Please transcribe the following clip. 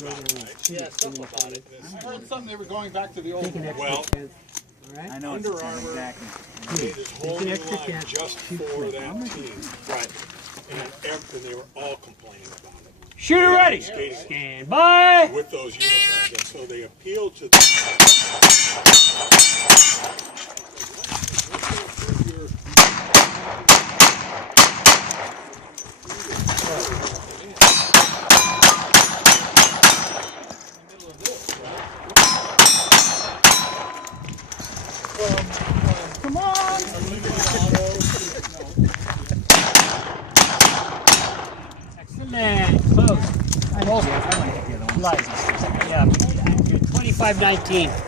about it, right? Yeah, something about it. I heard something they were going back to the old one. Well, Right? I know Under it's Armour exactly. made this whole new extra line chance just to for play. that team. Right. And they were all complaining about it. Shooter ready. Skating Stand by. with those uniforms. And so they appealed to Come on. Excellent. Close. I might get the other one. Light. Yeah. 25-19.